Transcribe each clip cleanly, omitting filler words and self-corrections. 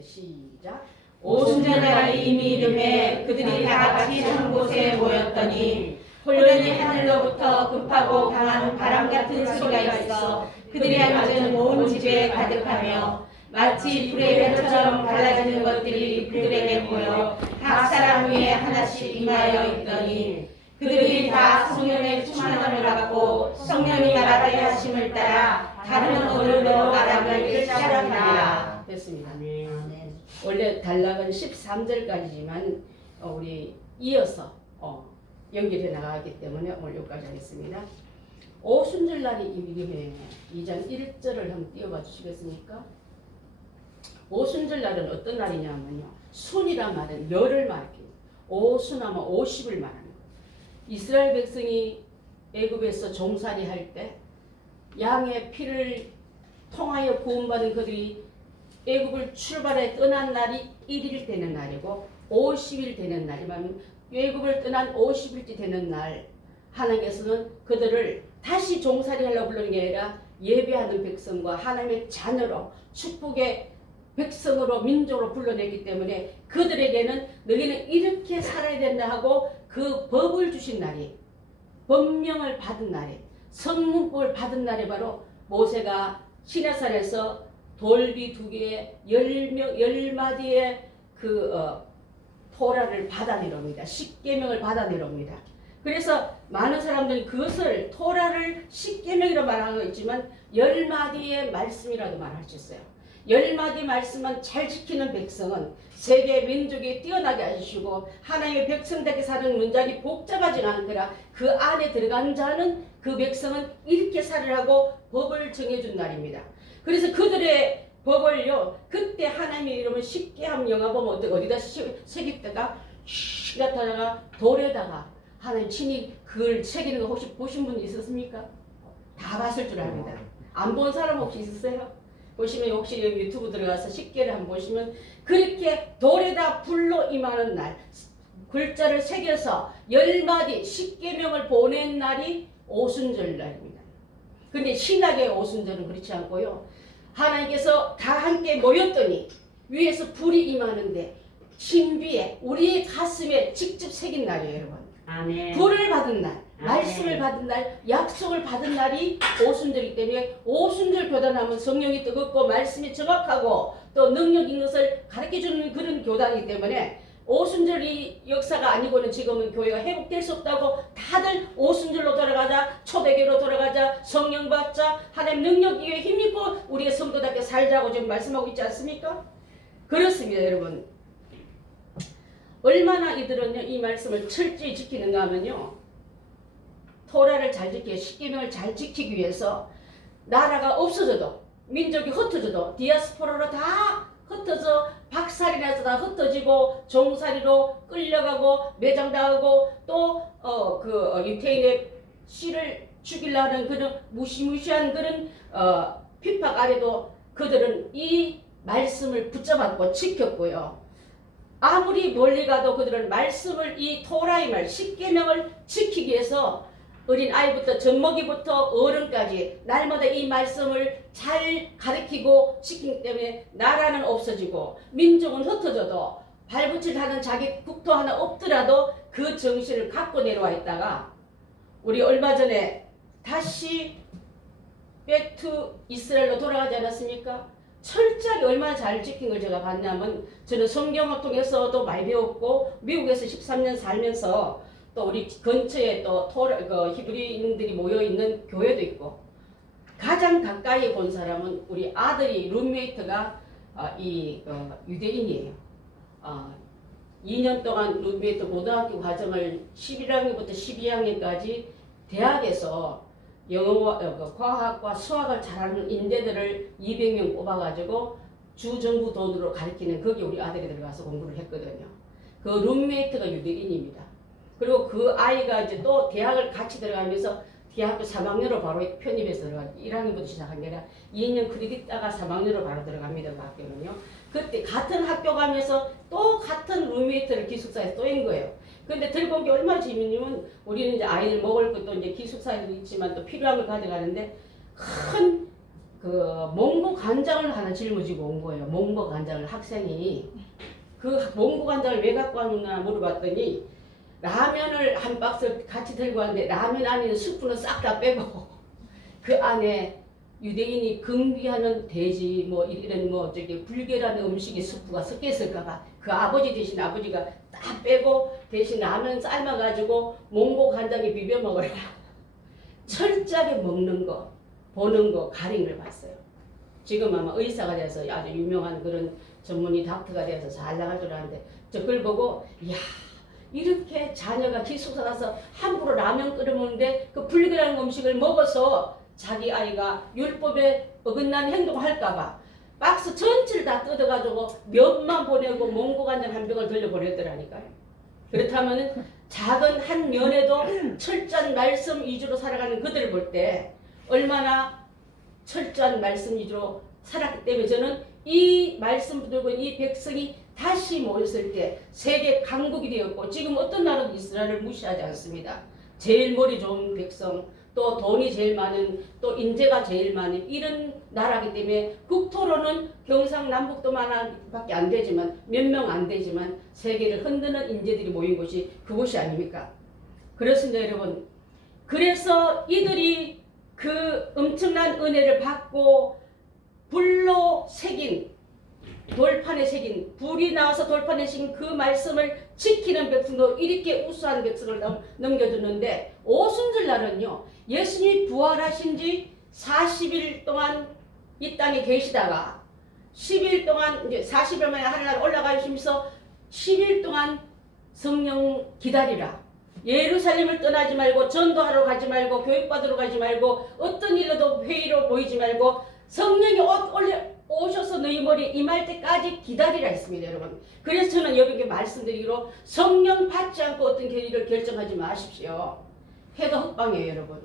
시작. 오순절날이 이미 이름에 그들이 다 같이 한 곳에 모였더니 홀련히 하늘로부터 급하고 강한 바람 같은 소리가 있어 그들이 앉은 온 집에 가득하며 마치 불의 벼처럼 갈라지는 것들이 그들에게 보여 각 사람 위에 하나씩 임하여 있더니 그들이 다 성령의 충만함을 받고 성령이 말하게 하심을 따라 다른 언어로 말하기 시작하니라. 됐습니다. 아멘. 원래 단락은 13절까지지만 우리 이어서 연결해 나가기 때문에 오늘 여기까지 하겠습니다. 오순절날이 이름에 2장 1절을 한번 띄워봐 주시겠습니까? 오순절날은 어떤 날이냐면요, 순이란 말은 열을 말합니다. 오순하면 50을 말하는 거예요. 이스라엘 백성이 애굽에서 종살이 할 때 양의 피를 통하여 구원받은 그들이 애굽을 출발해 떠난 날이 1일 되는 날이고 50일 되는 날이면 애굽을 떠난 50일째 되는 날 하나님께서는 그들을 다시 종살이 하려고 부르는 게 아니라 예배하는 백성과 하나님의 자녀로 축복의 백성으로 민족으로 불러내기 때문에 그들에게는 너희는 이렇게 살아야 된다 하고 그 법을 주신 날이, 법명을 받은 날이, 성문법을 받은 날이 바로 모세가 시내산에서 돌비 2개에 10마디의 토라를 받아내려옵니다. 십계명을 받아내려옵니다. 그래서 많은 사람들이 그것을 토라를 십계명이라고 말하는 거 있지만 10마디의 말씀이라도 말할 수 있어요. 10마디 말씀만 잘 지키는 백성은 세계 민족이 뛰어나게 하시고 하나님의 백성답게 사는 문장이 복잡하지 않거나 그 안에 들어간 자는 그 백성은 이렇게 살으라고 법을 정해준 날입니다. 그래서 그들의 법을요, 그때 하나님의 이름을 쉽게 하면 영화 보면 어디다 새겼다가 슉 나타나가 돌에다가 하나님 친히 그걸 새기는 거 혹시 보신 분 있었습니까? 다 봤을 줄 압니다. 안 본 사람 혹시 있으세요? 보시면 혹시 유튜브 들어가서 십계를 한번 보시면 그렇게 돌에다 불로 임하는 날, 글자를 새겨서 10마디 십계명을 보낸 날이 오순절 날입니다. 근데 신약의 오순절은 그렇지 않고요, 하나님께서 다 함께 모였더니 위에서 불이 임하는데 신비에 우리의 가슴에 직접 새긴 날이에요, 여러분. 아멘. 불을 받은 날, 아멘. 말씀을 받은 날, 약속을 받은 날이 오순절이기 때문에 오순절 교단하면 성령이 뜨겁고 말씀이 정확하고 또 능력 있는 것을 가르쳐주는 그런 교단이기 때문에 오순절이 역사가 아니고는 지금은 교회가 회복될 수 없다고 다들 오순절로 돌아가자, 초대교로 돌아가자, 성령 받자, 하나님 능력 위에 힘입고 우리의 성도답게 살자고 지금 말씀하고 있지 않습니까? 그렇습니다, 여러분. 얼마나 이들은요 이 말씀을 철저히 지키는가 하면요, 토라를 잘 지키고 십계명을 잘 지키기 위해서 나라가 없어져도, 민족이 흩어져도, 디아스포라로 다 흩어져 박살이 나서 다 흩어지고 종살이로 끌려가고 매장당하고 또 유태인의 씨를 죽이려는 그런 무시무시한 그런 핍박 아래도 그들은 이 말씀을 붙잡았고 지켰고요. 아무리 멀리 가도 그들은 말씀을, 이 토라의 말, 십계명을 지키기 위해서 어린 아이부터 젖먹이부터 어른까지 날마다 이 말씀을 잘 가르치고 지키기 때문에 나라는 없어지고 민족은 흩어져도 발붙일하는 자기 국토 하나 없더라도 그 정신을 갖고 내려와 있다가 우리 얼마 전에 다시 백투 이스라엘로 돌아가지 않았습니까? 철저하게 얼마나 잘 지킨 걸 제가 봤냐면, 저는 성경을 통해서도 많이 배웠고 미국에서 13년 살면서 또 우리 근처에 또 히브리인들이 모여있는 교회도 있고 가장 가까이 본 사람은 우리 아들이 룸메이트가 유대인이에요. 2년 동안 룸메이트 고등학교 과정을 11학년부터 12학년까지 대학에서 영어와 과학과 수학을 잘하는 인재들을 200명 뽑아가지고 주정부 돈으로 가르치는, 거기 우리 아들이 들어가서 공부를 했거든요. 그 룸메이트가 유대인입니다. 그리고 그 아이가 이제 또 대학을 같이 들어가면서 대학교 3학년으로 바로 편입해서 들어가요. 1학년부터 시작한 게 아니라 2년 크레딧 따가 3학년으로 바로 들어갑니다. 그 학교는요. 그때 같은 학교 가면서 또 같은 룸메이트를 기숙사에서 또 한 거예요. 근데 들고 온 게 얼마나 재밌냐면, 우리는 이제 아이들 먹을 것도 이제 기숙사에도 있지만 또 필요한 걸 가져가는데 큰 그 몽고 간장을 하나 짊어지고 온 거예요. 몽고 간장을 학생이 그 몽고 간장을 왜 갖고 왔느냐 물어봤더니 라면을 한 박스 같이 들고 왔는데 라면 안에 있는 수프는 싹 다 빼고 그 안에 유대인이 금기하는 돼지 뭐 이런 뭐 저기 불결한 음식이 수프가 섞여 있을까봐 그 아버지 대신 아버지가 다 빼고 대신 라면 삶아가지고 몽고 간장에 비벼 먹어라. 철저하게 먹는 거, 보는 거, 가린 걸 봤어요. 지금 아마 의사가 돼서 아주 유명한 그런 전문의 닥터가 돼서 잘 나갈 줄 아는데 저 그걸 보고 이야 이렇게 자녀가 기숙사 가서 함부로 라면 끓여 먹는데 그 불결한 음식을 먹어서 자기 아이가 율법에 어긋난 행동을 할까봐 박스 전체를 다 뜯어가지고 면만 보내고 몽고 간장 한 병을 돌려보냈더라니까요. 그렇다면 작은 한 면에도 철저한 말씀 위주로 살아가는 그들을 볼 때 얼마나 철저한 말씀 위주로 살았기 때문에 저는 이 말씀 붙들고 이 백성이 다시 모였을 때 세계 강국이 되었고 지금 어떤 나라도 이스라엘을 무시하지 않습니다. 제일 머리 좋은 백성 또 돈이 제일 많은 또 인재가 제일 많은 이런 나라기 때문에 국토로는 경상남북도만밖에 안 되지만 몇 명 안 되지만 세계를 흔드는 인재들이 모인 곳이 그곳이 아닙니까? 그렇습니다 여러분. 그래서 이들이 그 엄청난 은혜를 받고 불로 새긴 돌판에 새긴 불이 나와서 돌판에 새긴 그 말씀을 지키는 백성도 이렇게 우수한 백성을 넘겨줬는데 오순절날은요 예수님이 부활하신 지 40일 동안 이 땅에 계시다가 10일 동안 이제 40일 만에 하늘나라 올라가시면서 10일 동안 성령 기다리라. 예루살렘을 떠나지 말고 전도하러 가지 말고 교육받으러 가지 말고 어떤 일로도 회의로 보이지 말고 성령이 오셔서 너희 머리에 임할 때까지 기다리라 했습니다 여러분. 그래서 저는 여러분께 말씀드리기로 성령 받지 않고 어떤 일을 결정하지 마십시오. 해도 헛방이에요 여러분.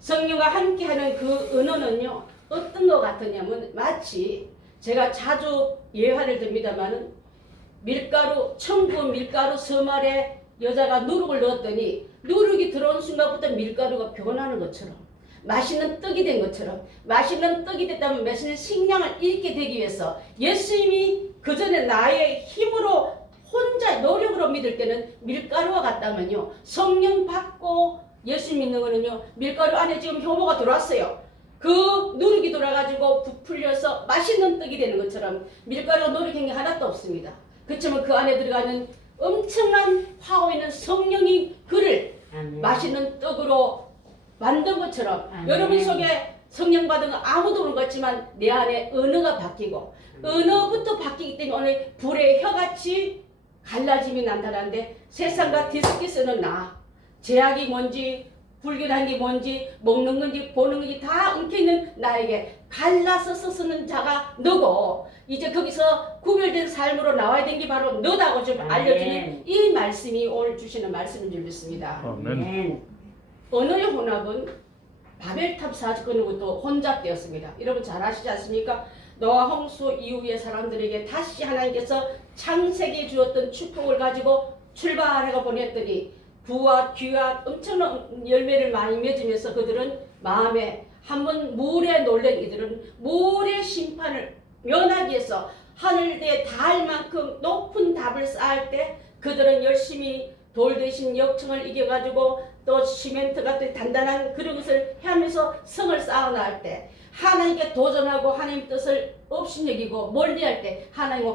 성령과 함께하는 그 은혜는요 어떤 것 같으냐면 마치 제가 자주 예화를 듭니다마는 밀가루 천국 밀가루 서말에 여자가 누룩을 넣었더니 누룩이 들어온 순간부터 밀가루가 변하는 것처럼 맛있는 떡이 된 것처럼 맛있는 떡이 됐다면 맛있는 식량을 잃게 되기 위해서 예수님이 그 전에 나의 힘으로 혼자 노력으로 믿을 때는 밀가루와 같다면요 성령 받고 예수 믿는 거는요 밀가루 안에 지금 효모가 들어왔어요. 그 누룩이 돌아가지고 부풀려서 맛있는 떡이 되는 것처럼 밀가루가 노력한 게 하나도 없습니다. 그렇지만 그 안에 들어가는 엄청난 화호 있는 성령이 그를 맛있는 떡으로 만든 것처럼 여러분 속에 성령 받은 거 아무도 모르는 것 같지만 내 안에 언어가 바뀌고 언어부터 바뀌기 때문에 오늘 불의 혀같이 갈라짐이 난다는데 세상과 뒤섞여서는 제약이 뭔지 불결한 게 뭔지 먹는 건지 보는 건지 다 엉켜있는 나에게 갈라서 쓰는 자가 너고 이제 거기서 구별된 삶으로 나와야 되는 게 바로 너다고 좀 알려주는 이 말씀이 오늘 주시는 말씀인 줄 믿습니다. 아멘. 언어의 혼합은 바벨탑 사건으로부터 혼잡되었습니다. 여러분 잘 아시지 않습니까? 노아 홍수 이후의 사람들에게 다시 하나님께서 창세기에 주었던 축복을 가지고 출발해가 보냈더니 부와 귀와 엄청난 열매를 많이 맺으면서 그들은 마음에 한번 물에 놀란 이들은 물의 심판을 면하기 위해서 하늘에 닿을 만큼 높은 답을 쌓을 때 그들은 열심히 돌 대신 역청을 이겨가지고 또 시멘트 같은 단단한 그런 것을 하면서 성을 쌓아나갈 때 하나님께 도전하고 하나님 뜻을 업신여기고 멀리할 때 하나님은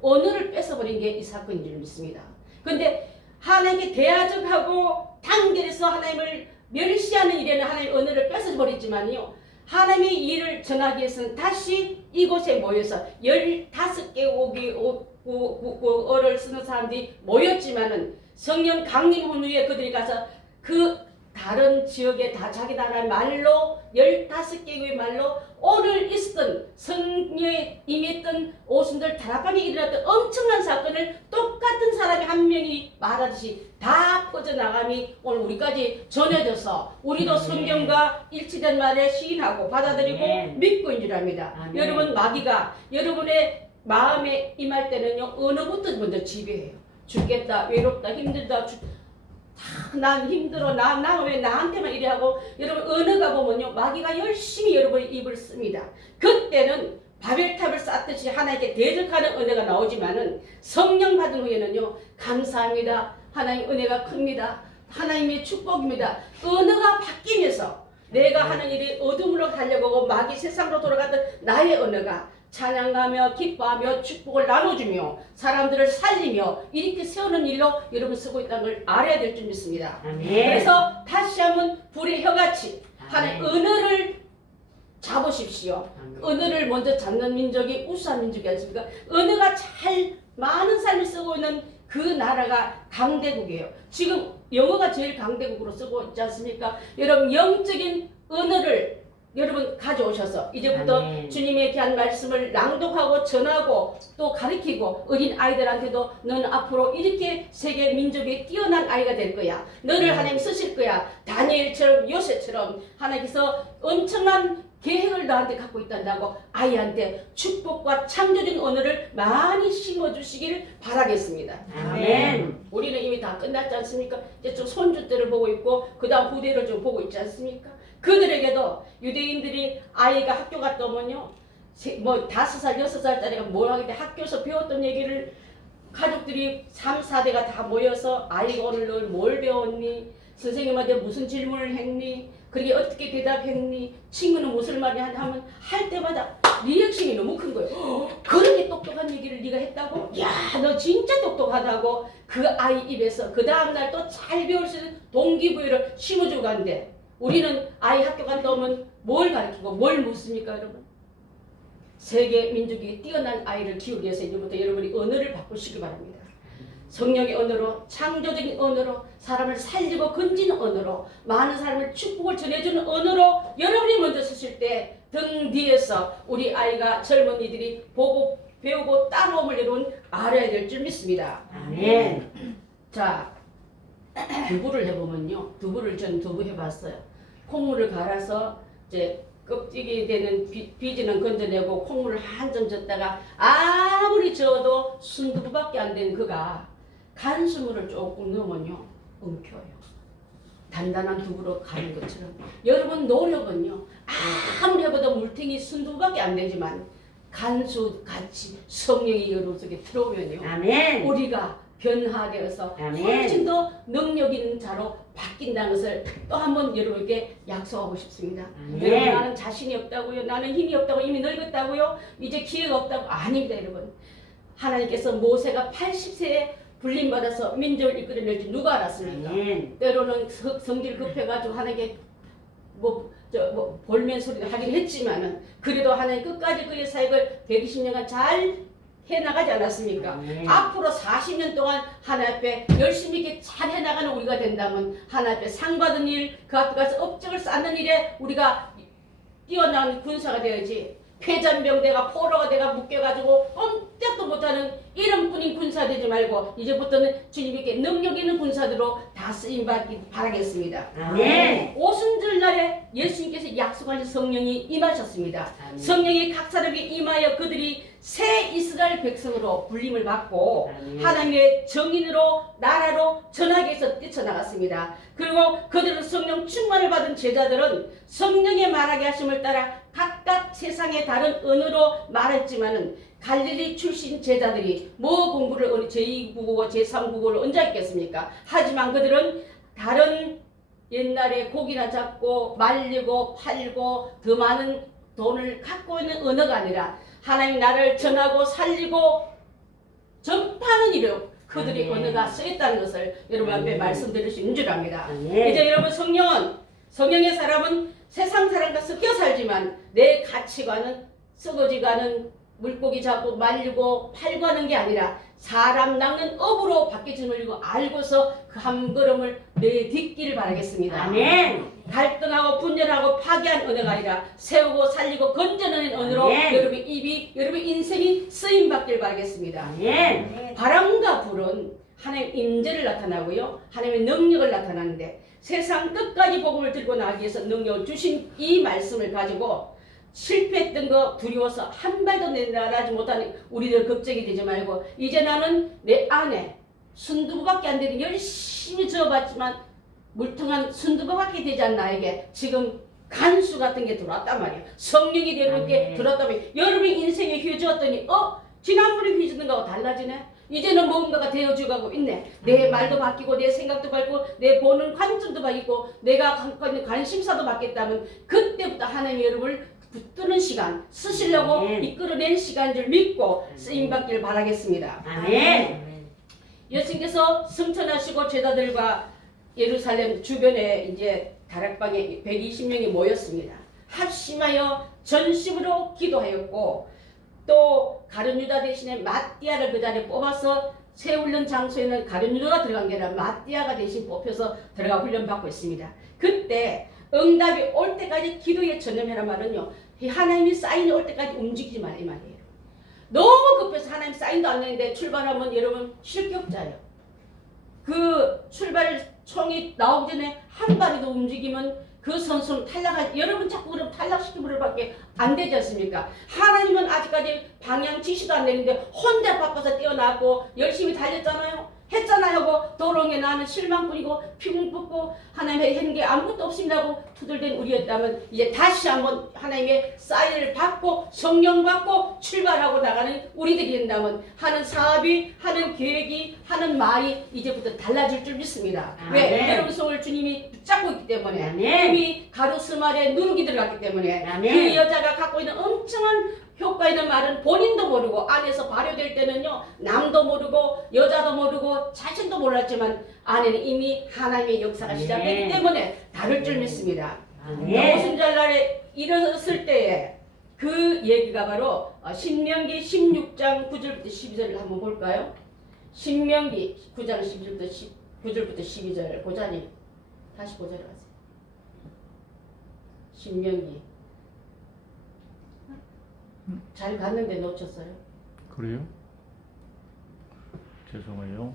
언어를 뺏어버린 게 이 사건인 줄 믿습니다. 그런데 하나님께 대화적하고 단결해서 하나님을 멸시하는 일에는 하나님의 언어를 뺏어버리지만요 하나님의 일을 전하기 위해서는 다시 이곳에 모여서 15개 어를 쓰는 사람들이 모였지만은 성령 강림 후에 그들이 가서 그 다른 지역에 다 자기 나라 말로 15개의 말로 오늘 있었던 성령에 임했던 오순절 다락방에 일어났던 엄청난 사건을 똑같은 사람이 한 명이 말하듯이 다 퍼져나감이 오늘 우리까지 전해져서 우리도 성경과 일치된 말에 시인하고 받아들이고 믿고 있는 줄 압니다. 여러분 마귀가 여러분의 마음에 임할 때는요 언어부터 먼저 지배해요. 죽겠다 외롭다 힘들다 난 힘들어. 나 왜 나한테만 이래 하고 여러분 언어가 보면요 마귀가 열심히 여러분의 입을 씁니다. 그때는 바벨탑을 쌓듯이 하나님께 대적하는 은혜가 나오지만은 성령 받은 후에는요 감사합니다. 하나님 은혜가 큽니다. 하나님의 축복입니다. 언어가 바뀌면서 내가 하는 일이 어둠으로 가려고 마귀 세상으로 돌아가던 나의 언어가 찬양하며 기뻐하며 축복을 나눠주며 사람들을 살리며 이렇게 세우는 일로 여러분 쓰고 있다는 걸 알아야 될 줄 믿습니다. 아멘. 그래서 다시 한번 불의 혀같이 하나님 언어를 잡으십시오. 언어를 먼저 잡는 민족이 우수한 민족이 아닙니까? 언어가 잘 많은 삶을 쓰고 있는 그 나라가 강대국이에요. 지금 영어가 제일 강대국으로 쓰고 있지 않습니까? 여러분 영적인 언어를 여러분 가져오셔서 이제부터 아멘. 주님의 귀한 말씀을 낭독하고 전하고 또 가르치고 어린 아이들한테도 너는 앞으로 이렇게 세계 민족에 뛰어난 아이가 될 거야. 너를 하나님 쓰실 거야. 다니엘처럼 요셉처럼 하나님께서 엄청난 계획을 너한테 갖고 있단다고 아이한테 축복과 창조적인 언어를 많이 심어주시길 바라겠습니다. 아멘. 우리는 이미 다 끝났지 않습니까? 이제 좀 손주 때를 보고 있고 그 다음 후대를 좀 보고 있지 않습니까? 그들에게도 유대인들이 아이가 학교 갔다 오면요 뭐 5살, 6살짜리가 뭘 하겠대 학교에서 배웠던 얘기를 가족들이 3, 4대가 다 모여서 아이가 오늘 너 뭘 배웠니? 선생님한테 무슨 질문을 했니? 그게 어떻게 대답했니? 친구는 무슨 말이 하면 할 때마다 리액션이 너무 큰 거예요. 그렇게 똑똑한 얘기를 네가 했다고? 야, 너 진짜 똑똑하다고 그 아이 입에서 그 다음날 또 잘 배울 수 있는 동기부여를 심어주고 가는데 우리는 아이 학교 갔다 오면 뭘 가르치고 뭘 묻습니까 여러분? 세계 민족이 뛰어난 아이를 키우기 위해서 이제부터 여러분이 언어를 바꾸시기 바랍니다. 성령의 언어로 창조적인 언어로 사람을 살리고 건지는 언어로 많은 사람을 축복을 전해주는 언어로 여러분이 먼저 쓰실 때 등 뒤에서 우리 아이가 젊은이들이 보고 배우고 따라옴을 여러분 알아야 될 줄 믿습니다. 아멘. 자 두부를 해보면요 두부를 전 두부 해봤어요. 콩물을 갈아서 이제 껍질이 되는 비지는 건져내고 콩물을 한 점 젓다가 아무리 저어도 순두부밖에 안 되는 그가 간수물을 조금 넣으면요 엉켜요. 단단한 두부로 가는 것처럼 여러분 노력은요 아무리 해봐도 물탱이 순두부밖에 안 되지만 간수같이 성령이 여러분 속에 들어오면요 아멘. 우리가 변화되어서 아멘. 훨씬 더 능력 있는 자로 바뀐다는 것을 또 한번 여러분께 약속하고 싶습니다. 아멘. 여러분 나는 자신이 없다고요. 나는 힘이 없다고 이미 늙었다고요. 이제 기회가 없다고 아닙니다 여러분. 하나님께서 모세가 80세에 불림받아서 민족을 이끌어낼지 누가 알았습니까? 아멘. 때로는 성질 급해가지고 하나님께 볼멘 소리도 하긴 했지만은 그래도 하나님 끝까지 그의 사역을 120년간 잘 해나가지 않았습니까? 아멘. 앞으로 40년 동안 하나님 앞에 열심히 있게 잘 해나가는 우리가 된다면 하나님 앞에 상 받은 일, 그 앞에 가서 업적을 쌓는 일에 우리가 뛰어난 군사가 되어야지 폐잔병대가 포로가 돼가 묶여가지고 꼼짝도 못하는 이름뿐인 군사 되지 말고 이제부터는 주님께 능력 있는 군사들로 다 쓰임받기 바라겠습니다. 아멘. 오순절날에 예수님께서 약속하신 성령이 임하셨습니다. 아멘. 성령이 각 사람에게 임하여 그들이 새 이스라엘 백성으로 불림을 받고 아멘. 하나님의 정인으로 나라로 전하기 위해서 뛰쳐나갔습니다. 그리고 그들은 성령 충만을 받은 제자들은 성령의 말하게 하심을 따라 각각 세상의 다른 언어로 말했지만은 갈릴리 출신 제자들이 뭐 공부를 제2국어 제3국어를 언제 했겠습니까? 하지만 그들은 다른 옛날에 고기나 잡고 말리고 팔고 더 많은 돈을 갖고 있는 언어가 아니라 하나님 나를 전하고 살리고 전파하는 일로 그들의 아멘. 언어가 쓰였다는 것을 여러분 앞에 아멘. 말씀드릴 수 있는 줄 압니다. 아멘. 이제 여러분 성령의 사람은 세상 사람과 섞여 살지만 내 가치관은 썩어지가는 물고기 잡고 말리고 팔고 하는 게 아니라 사람 낚는 업으로 바뀌어지는 걸 알고서 그 한 걸음을 내딛기를 바라겠습니다. 아멘. 갈등하고 분열하고 파괴한 언어가 아니라 세우고 살리고 건져내는 언어로 아멘. 여러분 입이 여러분 인생이 쓰임 받길 바라겠습니다. 아멘. 바람과 불은 하나님의 임재를 나타나고요. 하나님의 능력을 나타나는데 세상 끝까지 복음을 들고 나가기 위해서 능력을 주신 이 말씀을 가지고 실패했던 거 두려워서 한 발도 내나가지 못하는 우리들 걱정이 되지 말고 이제 나는 내 안에 순두부밖에 안 되는 열심히 저어봤지만 물통한 순두부밖에 되지 않나 나에게 지금 간수 같은 게 들어왔단 말이에요. 성령이 여러분께 들어왔단 말이에요. 여러분의 인생에 휘어졌더니 지난번에 휘어졌는 거하고 달라지네. 이제는 뭔가가 되어져가고 있네. 내 말도 바뀌고 내 생각도 바뀌고 내 보는 관점도 바뀌고 내가 갖고 있는 관심사도 바뀌었다면 그때부터 하나님이 여러분을 붙드는 시간 쓰시려고 이끌어낸 시간인 줄 믿고 쓰임받기를 바라겠습니다. 아멘. 예수님께서 승천하시고 제자들과 예루살렘 주변에 이제 다락방에 120명이 모였습니다. 합심하여 전심으로 기도하였고 또 가룟 유다 대신에 마띠아를 그 자리에 뽑아서 새 훈련 장소에는 가룟 유다가 들어간 게 아니라 마띠아가 대신 뽑혀서 들어가 훈련 받고 있습니다. 그때 응답이 올 때까지 기도에 전념해라 말은요. 하나님이 사인이 올 때까지 움직이지 말라 이 말이에요. 너무 급해서 하나님 사인도 안 내는데 출발하면 여러분 실격자예요. 그 출발 총이 나오기 전에 한 발이도 움직이면 그 선수는 여러분 자꾸 그럼 탈락시키는 밖에 안 되지 않습니까? 하나님은 아직까지 방향 지시도 안 내는데 혼자 바빠서 뛰어나고 열심히 달렸잖아요. 했잖아요 하고 도롱에 나는 실망뿐이고 피곤 뽑고 하나님의 한 게 아무것도 없습니다고 투덜댄 우리였다면 이제 다시 한번 하나님의 사인을 받고 성령 받고 출발하고 나가는 우리들이 된다면 하는 사업이 하는 계획이 하는 말이 이제부터 달라질 줄 믿습니다. 왜? 여러분 속을 주님이 붙잡고 있기 때문에 이미 가로수말에 누룩이 들어갔기 때문에 그 여자가 갖고 있는 엄청난 효과 있는 말은 본인도 모르고 안에서 발효될 때는요 남도 모르고 여자도 모르고 자신도 몰랐지만 안에는 이미 하나님의 역사가 시작됐기 때문에 다를 줄 믿습니다. 오순절날에 일어섰을 때에 그 얘기가 바로 신명기 16장 9절부터 12절을 한번 볼까요? 신명기 9장 9절부터 12절 고자님 다시 고자로 가세요. 신명기 잘 갔는데 놓쳤어요. 그래요? 죄송해요.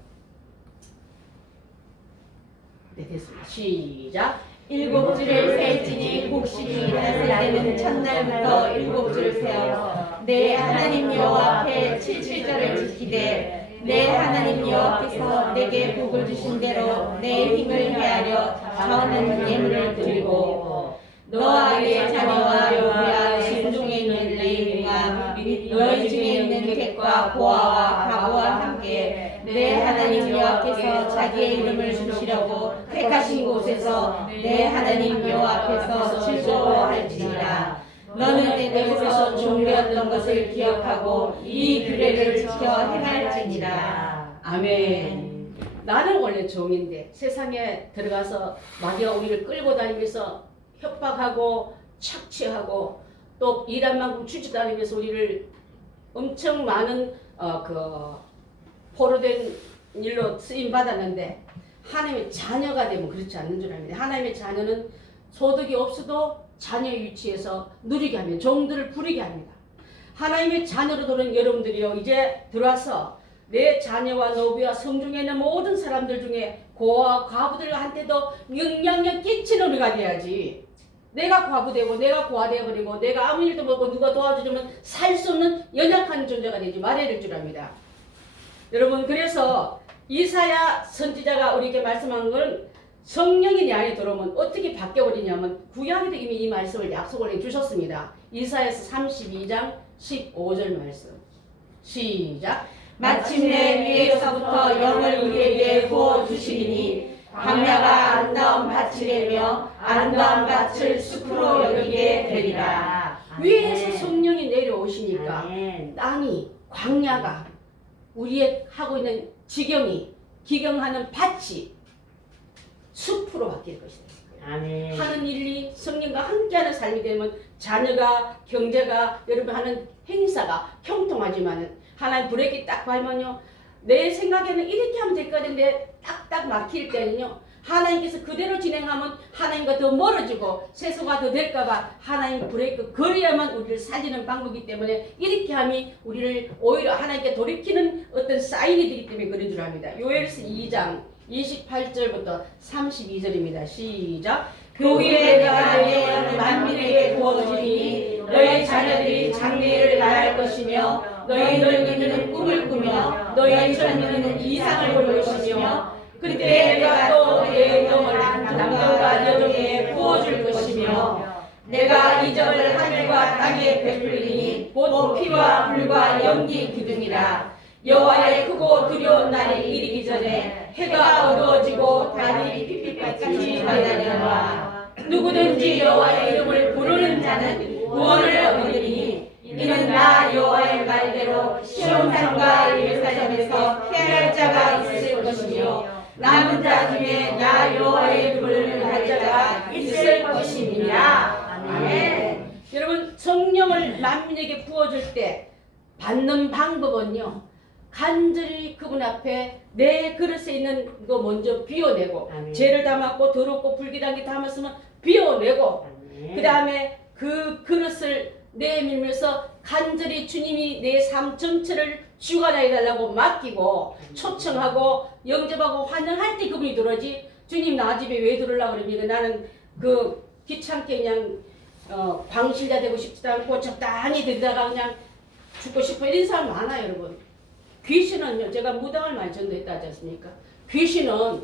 네 됐습니다. 시작. 일곱 줄을 세지니 곡식이 일어났을 때는 첫날부터 일곱 줄을 세어 내 하나님 여호와 앞에 7절을 지키되 내 하나님 여호와께서 내게 복을 주신 대로 내 힘을 헤아려 저는 예물을 드리고 너와 내 자녀와 여호와 심중에 있는 레위와 너희 중에 있는 객과 고아와 과부와 함께 내 하나님 여호와께서 자기의 이름을 주시려고 택하신 곳에서 내 하나님 여호와 앞에서 즐거워할지니라. 너는 내게서 종되었던 것을 기억하고 이 규례를 지켜 행할지니라. 아멘. 나는 원래 종인데 세상에 들어가서 마귀가 우리를 끌고 다니면서 협박하고 착취하고 또 일한 만큼 주지도 않으면서 우리를 엄청 많은 포로된 일로 쓰임 받았는데 하나님의 자녀가 되면 그렇지 않는 줄 압니다. 하나님의 자녀는 소득이 없어도 자녀의 위치에서 누리게 하면 종들을 부리게 합니다. 하나님의 자녀로 들어온 여러분들이요 이제 들어와서 내 자녀와 노비와 성중에 있는 모든 사람들 중에 고아와 과부들한테도 영향력 끼치는 우리가 돼야지. 내가 과부되고 내가 고아되어버리고 내가 아무 일도 못하고 누가 도와주려면 살 수 없는 연약한 존재가 되지 말아야 될 줄 압니다. 여러분 그래서 이사야 선지자가 우리에게 말씀한 건 성령이 내 안에 들어오면 어떻게 바뀌어버리냐면 구약에도 이미 이 말씀을 약속을 해주셨습니다. 이사야서 32장 15절 말씀 시작. 마침내 위에서부터 영을 우리에게 부어주시리니 광야가 아름다운 밭이 되며 아름다운 밭을 숲으로 여기게 되리라. 위에서 성령이 내려오시니까 땅이 광야가 우리의 하고 있는 지경이 기경하는 밭이 숲으로 바뀔 것이다. 아멘. 하는 일이 성령과 함께하는 삶이 되면 자녀가 경제가 여러분 하는 행사가 형통하지만은 하나님 브레이크 딱 밟으면요 내 생각에는 이렇게 하면 될 것 같은데 딱딱 막힐 때는요 하나님께서 그대로 진행하면 하나님과 더 멀어지고 세수가 더 될까봐 하나님 브레이크 걸어야만 우리를 살리는 방법이기 때문에 이렇게 함이 우리를 오히려 하나님께 돌이키는 어떤 사인이 되기 때문에 그런 줄 압니다. 요엘서 2장 28절부터 32절입니다. 시작. 교회에 내가 내 영을 만민에게 부어주리니 너희 자녀들이 장래를 나갈 것이며 너희 늙은이는 꿈을 꾸며 너희 젊은 이상을 볼 것이며 그때 내가 또 내 영을 남녀와 여종에게 부어줄 것이며 내가 이적을 하늘과 땅에 베풀리니 곧 피와 불과 연기 기둥이라. 여호와의 크고 두려운 날이 이르기 전에 해가 어두워지고 달이 핏빛같이 밝아내려와. 누구든지 여호와의 이름을 부르는 자는 구원을 얻으리니 이는 나 여호와의 말대로 시온산과 예루살렘에서 피할 자가 있을 것이며 남은 자 중에 나 여호와의 이름을 할 자가 있을 것임이니라. 아멘. 여러분, 성령을 만민에게 부어줄 때 받는 방법은요, 간절히 그분 앞에 내 그릇에 있는 거 먼저 비워내고, 아멘. 죄를 담았고 더럽고 불길한 게 담았으면 비워내고, 그 다음에 그 그릇을 내밀면서 간절히 주님이 내 삶 전체를 주관하여 달라고 맡기고 초청하고 영접하고 환영할 때 그분이 들어오지. 주님 나 집에 왜 들어오려고 그러니까 나는 그 귀찮게 그냥 광실자 되고 싶지도 않고 적당히 들다가 그냥 죽고 싶어 이런 사람 많아요. 여러분, 귀신은요, 제가 무당을 많이 전도했다 하지 않습니까? 귀신은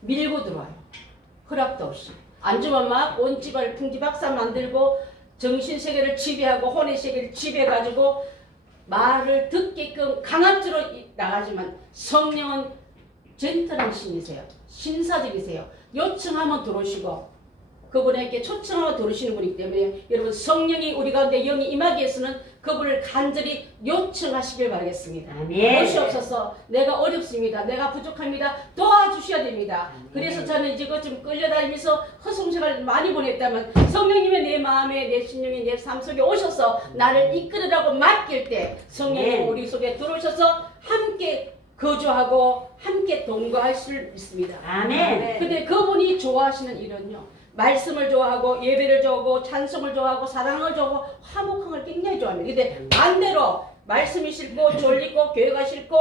밀고 들어와요. 허락도 없이. 안 주면 막 온 집을 풍지박산 만들고 정신세계를 지배하고 혼의세계를 지배해가지고 말을 듣게끔 강압주로 나가지만 성령은 젠틀한 신이세요. 신사적이세요. 요청하면 들어오시고 그분에게 초청하면 들어오시는 분이기 때문에 여러분, 성령이 우리 가운데 영이 임하기 위해서는 그분을 간절히 요청하시길 바라겠습니다. 아멘. 오시옵소서. 내가 어렵습니다. 내가 부족합니다. 도와주셔야 됩니다. 그래서 저는 이제 좀 끌려다니면서 허송생활을 많이 보냈다면 성령님의 내 마음에 내 심령에 내 삶 속에 오셔서 나를 이끌으라고 맡길 때 성령님 우리 속에 들어오셔서 함께 거주하고 함께 동거할 수 있습니다. 아멘. 근데 그분이 좋아하시는 일은요, 말씀을 좋아하고 예배를 좋아하고 찬송을 좋아하고 사랑을 좋아하고 화목함을 굉장히 좋아합니다. 근데 반대로 말씀이 싫고 졸리고 교회가 싫고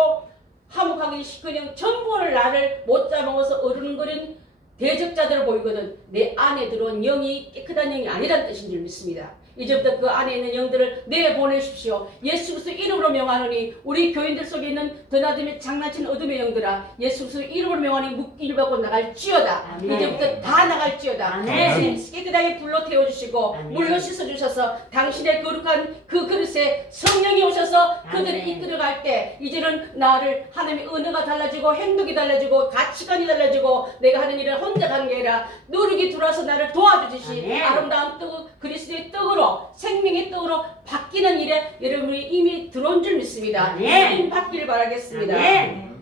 화목하기 싫고 전부를 나를 못 잡아먹어서 어른거리는 대적자들을 보이거든. 내 안에 들어온 영이 깨끗한 영이 아니란 뜻인 줄 믿습니다. 이제부터 그 안에 있는 영들을 내보내십시오. 예수 그리스도 이름으로 명하노니 우리 교인들 속에 있는 드나듬에 장난치는 어둠의 영들아, 예수 그리스도 이름으로 명하니 묶기를 받고 나갈지어다. 아멘. 이제부터 다 나갈지어다. 아멘. 예수님 깨끗하게 불로 태워주시고 아멘. 물로 씻어주셔서 당신의 거룩한 그 그릇에 성령이 오셔서 그들을 아멘. 이끌어갈 때 이제는 나를 하나님의 은혜가 달라지고 행동이 달라지고 가치관이 달라지고 내가 하는 일을 혼자 가는 게 아니라 누룩이 들어와서 나를 도와주듯이 아멘. 아름다운 떡, 그리스도의 떡으로 생명의 떡으로 바뀌는 일에 여러분이 이미 들어온 줄 믿습니다. 아멘. 주님 받기를 바라겠습니다. 아멘.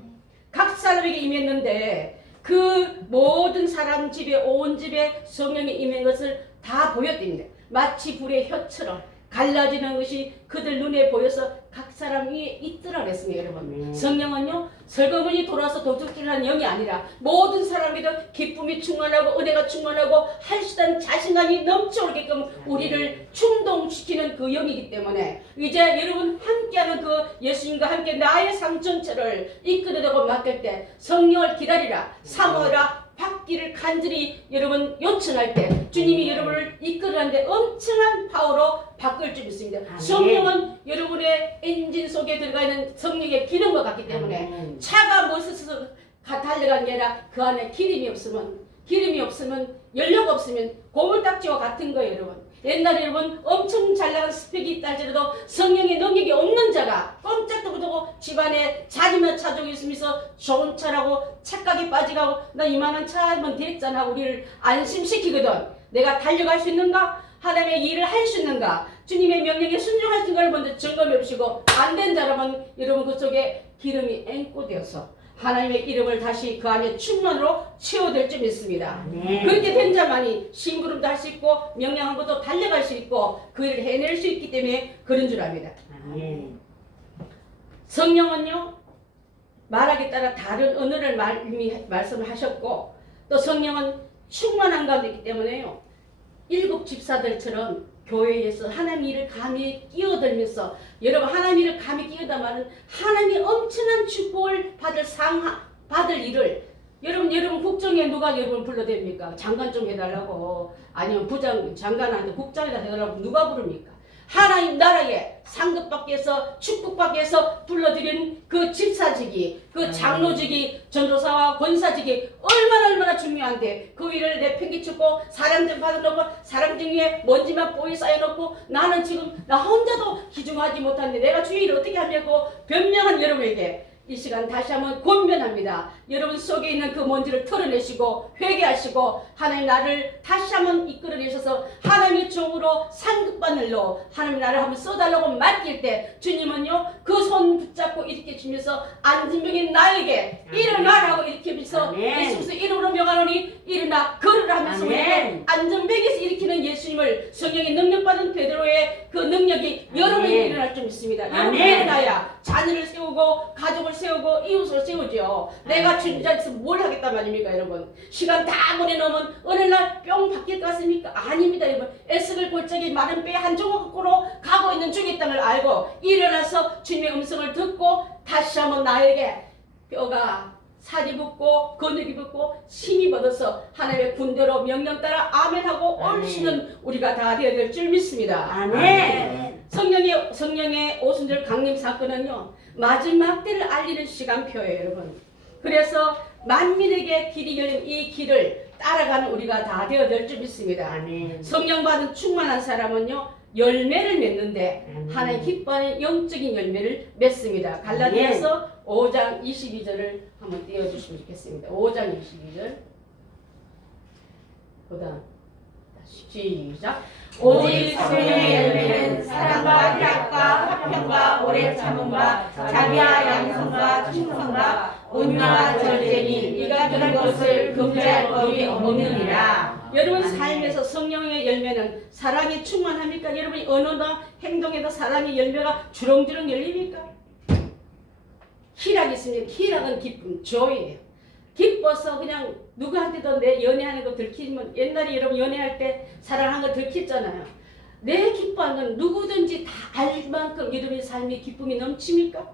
각 사람에게 임했는데 그 모든 사람 집에 온 집에 성령이 임한 것을 다 보였답니다. 마치 불의 혀처럼 갈라지는 것이 그들 눈에 보여서 각 사람 위에 있더라 그랬습니다. 여러분, 성령은요 설거문이 돌아서 도둑질하는 영이 아니라 모든 사람에게 기쁨이 충만하고 은혜가 충만하고 할 수 있다는 자신감이 넘쳐오게끔 우리를 충동시키는 그 영이기 때문에 이제 여러분 함께하는 그 예수님과 함께 나의 삶 전체를 이끌어내고 맡길 때 성령을 기다리라, 사모하라, 받기를 간절히 여러분 요청할 때 주님이 여러분을 이끌어가는데 엄청난 파워로 바꿀 줄 믿습니다. 아멘. 성령은 여러분의 엔진 속에 들어가 있는 성령의 기름과 같기 때문에 아멘. 차가 멋있어서 달려가는 게 아니라 그 안에 기름이 없으면 연료가 없으면 고물딱지와 같은 거예요. 여러분, 옛날에 여러분 엄청 잘 나간 스펙이 있다 할지라도 성령의 능력이 없는 자가 꼼짝도 못하고 집안에 자기만 차 쪽에 있으면서 좋은 차라고 착각에 빠지고 나 이만한 차면 됐잖아 우리를 안심시키거든. 내가 달려갈 수 있는가? 하나님의 일을 할 수 있는가? 주님의 명령에 순종할 수 있는가를 먼저 점검해 보시고 안 된 자라면 여러분 그 속에 기름이 앵꼬되어서 하나님의 이름을 다시 그 안에 충만으로 채워될 줄 믿습니다. 아멘. 그렇게 된 자만이 심부름도 할 수 있고 명령한 것도 달려갈 수 있고 그 일을 해낼 수 있기 때문에 그런 줄 압니다. 아멘. 성령은요 말하기 따라 다른 언어를 말씀을 하셨고 또 성령은 충만한 가운데 있기 때문에요. 일곱 집사들처럼 교회에서 하나님 일을 감히 끼어들면서 여러분 하나님 일을 감히 끼어들면 하나님이 엄청난 축복을 받을 일을 여러분 국정에 누가 여러분 불러댑니까? 장관 좀 해달라고 아니면 부장 장관한테 국장에다 해달라고 누가 부릅니까? 하나님 나라에 상급밖에서 축복밖에서 불러들인 그 집사직이, 그 장로직이, 전도사와 권사직이 얼마나 중요한데 그 일을 내팽개치고 사람 좀 받아놓고 사람 중에 먼지만 뽀이 쌓여놓고 나는 지금 나 혼자도 기중하지 못하는데 내가 주의를 어떻게 하냐고 변명한 여러분에게 이 시간 다시 한번 권면합니다. 여러분 속에 있는 그 먼지를 털어내시고 회개하시고 하나님 나를 다시 한번 이끌어내셔서 하나님의 종으로 상급바늘로 하나님 나를 한번 써달라고 맡길 때 주님은요 그 손 붙잡고 일으켜 주면서 안진병인 나에게 일어나라고 일으키면서 예수께서 이름으로 명하노니 일어나 걸으라 하면서 안전병에서 일으키는 예수님을 성령의 능력받은 베드로의 그 능력이 여러분에게 일어날 줄 믿습니다. 여러분이 일어나야 자녀를 세우고 가족을 세우고 이웃을 세우죠. 내가 주님 자리에서 뭘 하겠단 말입니까 여러분. 시간 다 보내놓으면 어느 날 뿅 바뀔 것 같습니까? 아닙니다 여러분. 에스겔 골짜기 마른 뼈 한 조각으로 가고 있는 중의 땅을 알고 일어나서 주님의 음성을 듣고 다시 한번 나에게 뼈가 살이 붙고 근육이 붙고 힘이 받아서 하나님의 군대로 명령 따라 아멘하고 올시는 우리가 다 되어야 될 줄 믿습니다. 아멘. 성령의 오순절 강림 사건은요 마지막 때를 알리는 시간표예요 여러분. 그래서 만민에게 길이 열린 이 길을 따라가는 우리가 다 되어야 될 줄 믿습니다. 아멘. 성령 받은 충만한 사람은요 열매를 맺는데 하나님 기뻐하는 영적인 열매를 맺습니다. 갈라디아서 5장 22절을 한번 띄워주시면 좋겠습니다. 5장 22절 그 다음 시작. 오직 성령의 열매는 사랑과 희락과 화평과 오래 참음과 자비와 양성과 충성과 온유와 절제니 이가 그런 것을 금지할 법이 없느니라. 여러분 삶에서 성령의 열매는 사랑이 충만합니까? 여러분이 언어나 행동에도 사랑의 열매가 주렁주렁 열립니까? 희락이 있습니다. 희락은 기쁨, joy예요. 기뻐서 그냥 누구한테도 내 연애하는 거 들키면 옛날에 여러분 연애할 때 사랑한 거 들켰잖아요. 내 기뻐하는 건 누구든지 다 알 만큼 여러분의 삶이 기쁨이 넘칩니까?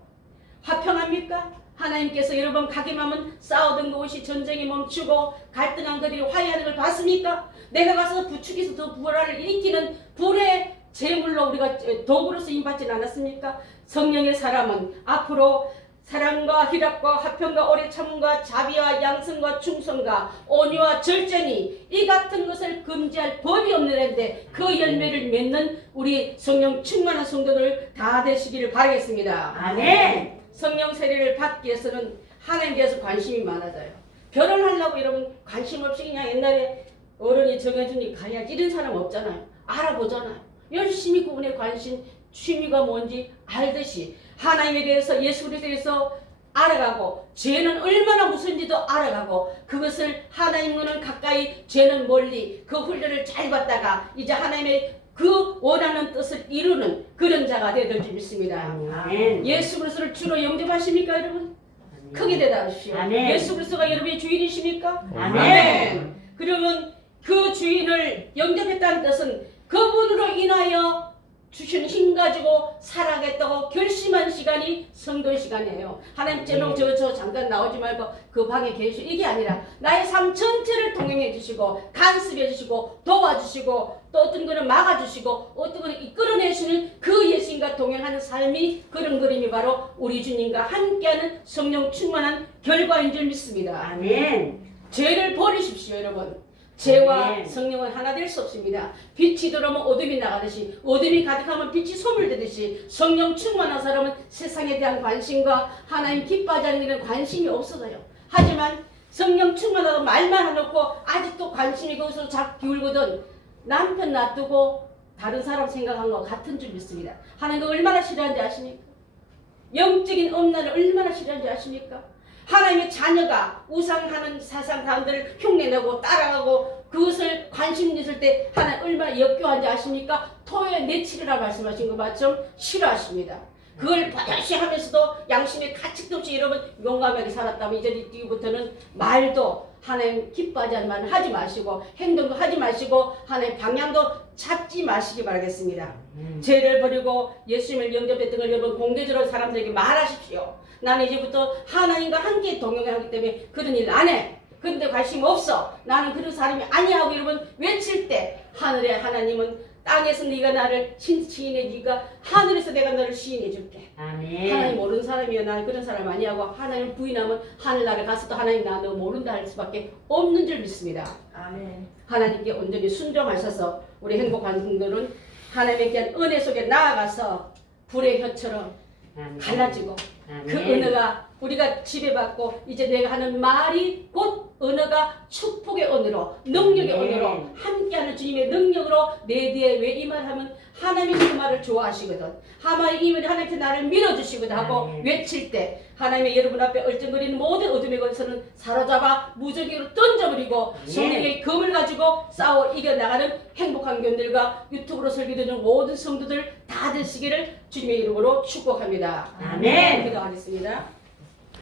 화평합니까? 하나님께서 여러분 가기만 하면 싸우던 것이 전쟁이 멈추고 갈등한 것들이 화해하는 걸 봤습니까? 내가 가서 부축해서 더 불화를 일으키는 불의 제물로 우리가 도구로 쓰임받지는 않았습니까? 성령의 사람은 앞으로 사랑과 희락과 화평과 오래 참음과 자비와 양성과 충성과 온유와 절제니 이 같은 것을 금지할 법이 없느냐는데 그 열매를 맺는 우리 성령 충만한 성도들 다 되시기를 바라겠습니다. 아멘. 성령 세례를 받기 위해서는 하나님에 대해서 관심이 많아져요. 결혼하려고 여러분 관심 없이 그냥 옛날에 어른이 정해주니 가야지 이런 사람 없잖아요. 알아보잖아요. 열심히 그분의 관심, 취미가 뭔지 알듯이 하나님에 대해서 예수 그리스도에 대해서 알아가고 죄는 얼마나 무서운지도 알아가고 그것을 하나님과는 가까이 죄는 멀리 그 훈련을 잘 받다가 이제 하나님의 그 원하는 뜻을 이루는 그런 자가 되어야 될 줄 믿습니다. 아멘. 예수 그리스도를 주로 영접하십니까 여러분? 크게 대답하십시오. 아멘. 예수 그리스도가 여러분의 주인이십니까? 아멘. 그러면 그 주인을 영접했다는 뜻은 그분으로 인하여 주신 힘 가지고 살아가겠다고 결심한 시간이 성도의 시간이에요. 하나님 제목 저 잠깐 나오지 말고 그 방에 계시오 이게 아니라 나의 삶 전체를 동행해 주시고 간섭해 주시고 도와주시고 또 어떤 거는 막아주시고 어떤 거는 이끌어내시는 그 예수님과 동행하는 삶이 그런 그림이 바로 우리 주님과 함께하는 성령 충만한 결과인 줄 믿습니다. 아멘. 죄를 버리십시오 여러분. 죄와 아멘. 성령은 하나 될 수 없습니다. 빛이 들어오면 어둠이 나가듯이 어둠이 가득하면 빛이 소멸되듯이 성령 충만한 사람은 세상에 대한 관심과 하나님 기뻐하지 않는 일에 관심이 없어져요. 하지만 성령 충만하다고 말만 해놓고 아직도 관심이 거기서 자꾸 기울거든 남편 놔두고 다른 사람 생각한 것 같은 줄 믿습니다. 하나님가 얼마나 싫어하는지 아십니까? 영적인 엄란을 얼마나 싫어하는지 아십니까? 하나님의 자녀가 우상하는 사상 사람들을 흉내내고 따라가고 그것을 관심 있을 때 하나님 얼마나 역겨워한지 아십니까? 토요에 내치르라 말씀하신 거 맞죠? 싫어하십니다. 그걸 버젓이 하면서도 양심의 가책도 없이 여러분 용감하게 살았다면 이제 이후부터는 말도 하나님 기뻐하지 않는 말은 하지 마시고 행동도 하지 마시고 하나님 방향도 찾지 마시기 바라겠습니다. 죄를 버리고 예수님을 영접했던 걸 여러분 공개적으로 사람들에게 말하십시오. 나는 이제부터 하나님과 함께 동행하기 때문에 그런 일 안 해. 그런데 관심 없어. 나는 그런 사람이 아니야 하고 여러분 외칠 때 하늘의 하나님은 땅에서 네가 나를 시인해 네가 하늘에서 내가 너를 시인해 줄게. 아멘. 하나님 모르는 사람이야. 나는 그런 사람 아니하고 하나님 부인하면 하늘나라에 가서도 하나님 나 너 모른다 할 수밖에 없는 줄 믿습니다. 아멘. 하나님께 온전히 순종하셔서 우리 행복한 분들은 하나님께 은혜 속에 나아가서 불의 혀처럼 아멘. 갈라지고 아멘. 그 언어가 우리가 지배받고 이제 내가 하는 말이 곧 언어가 축복의 언어로 능력의 아멘. 언어로 함께하는 주님의 능력으로 내 뒤에 왜 이 말 하면 하나님이 그 말을 좋아하시거든. 하나님께 나를 밀어주시거든 하고 아멘. 외칠 때 하나님의 여러분 앞에 얼쩡거리는 모든 어둠의 권세는 사로잡아 무적으로 던져버리고 아멘. 성령의 검을 가지고 싸워 이겨나가는 행복한 교인들과 유튜브로 설교되는 모든 성도들 다 되시기를 주님의 이름으로 축복합니다. 아멘. 기도하겠습니다.